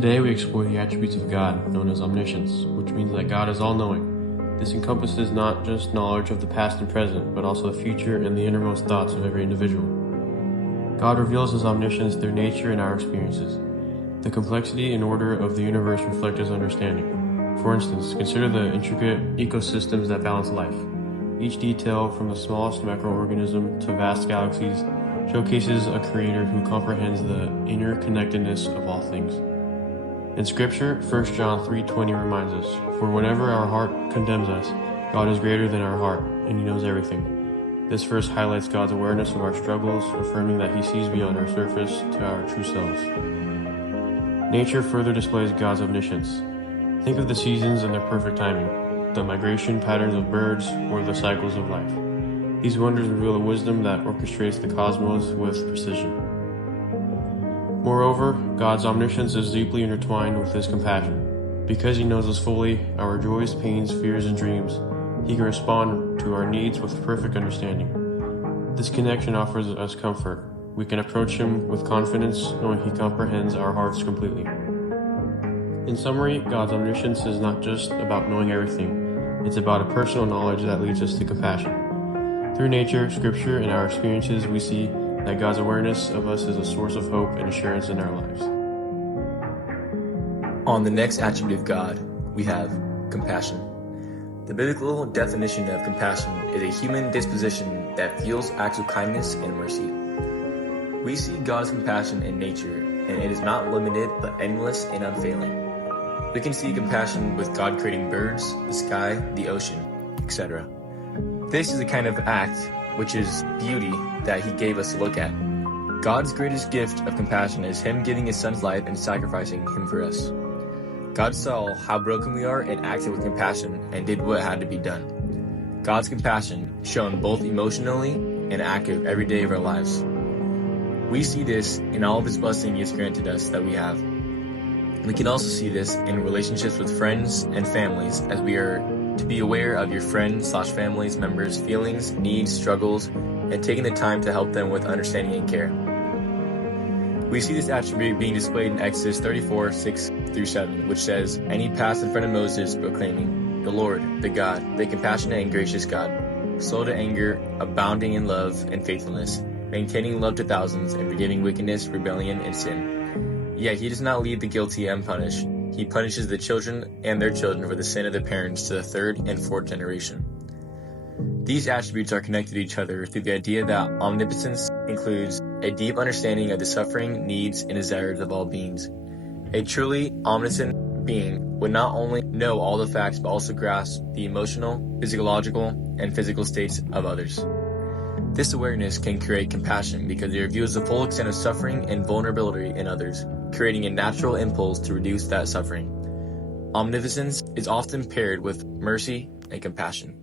Today we explore the attributes of God, known as omniscience, which means that God is all-knowing. This encompasses not just knowledge of the past and present, but also the future and the innermost thoughts of every individual. God reveals His omniscience through nature and our experiences. The complexity and order of the universe reflect His understanding. For instance, consider the intricate ecosystems that balance life. Each detail, from the smallest microorganism to vast galaxies, showcases a creator who comprehends the interconnectedness of all things. In Scripture, 1 John 3:20 reminds us, "For whenever our heart condemns us, God is greater than our heart, and He knows everything." This verse highlights God's awareness of our struggles, affirming that He sees beyond our surface to our true selves. Nature further displays God's omniscience. Think of the seasons and their perfect timing, the migration patterns of birds, or the cycles of life. These wonders reveal a wisdom that orchestrates the cosmos with precision. Moreover, God's omniscience is deeply intertwined with His compassion. Because He knows us fully, our joys, pains, fears, and dreams, He can respond to our needs with perfect understanding. This connection offers us comfort. We can approach Him with confidence, knowing He comprehends our hearts completely. In summary, God's omniscience is not just about knowing everything. It's about a personal knowledge that leads us to compassion. Through nature, Scripture, and our experiences, we see that God's awareness of us is a source of hope and assurance in our lives. On the next attribute of God, we have compassion. The biblical definition of compassion is a human disposition that feels acts of kindness and mercy. We see God's compassion in nature, and it is not limited but endless and unfailing. We can see compassion with God creating birds, the sky, the ocean, etc. This is a kind of act which is beauty that He gave us to look at. God's greatest gift of compassion is Him giving His Son's life and sacrificing Him for us. God saw how broken we are and acted with compassion and did what had to be done. God's compassion, shown both emotionally and active every day of our lives. We see this in all of His blessing He has granted us that we have. We can also see this in relationships with friends and families, as we are to be aware of your friends/family's members' feelings, needs, struggles, and taking the time to help them with understanding and care. We see this attribute being displayed in Exodus 34:6-7, which says, "And he passed in front of Moses, proclaiming, 'The Lord, the God, the compassionate and gracious God, slow to anger, abounding in love and faithfulness, maintaining love to thousands, and forgiving wickedness, rebellion, and sin. Yet He does not leave the guilty unpunished. He punishes the children and their children for the sin of the parents to the third and fourth generation.'" These attributes are connected to each other through the idea that omnipotence includes a deep understanding of the suffering, needs, and desires of all beings. A truly omniscient being would not only know all the facts but also grasp the emotional, physiological, and physical states of others. This awareness can create compassion because it reveals the full extent of suffering and vulnerability in others, creating a natural impulse to reduce that suffering. Omnipotence is often paired with mercy and compassion.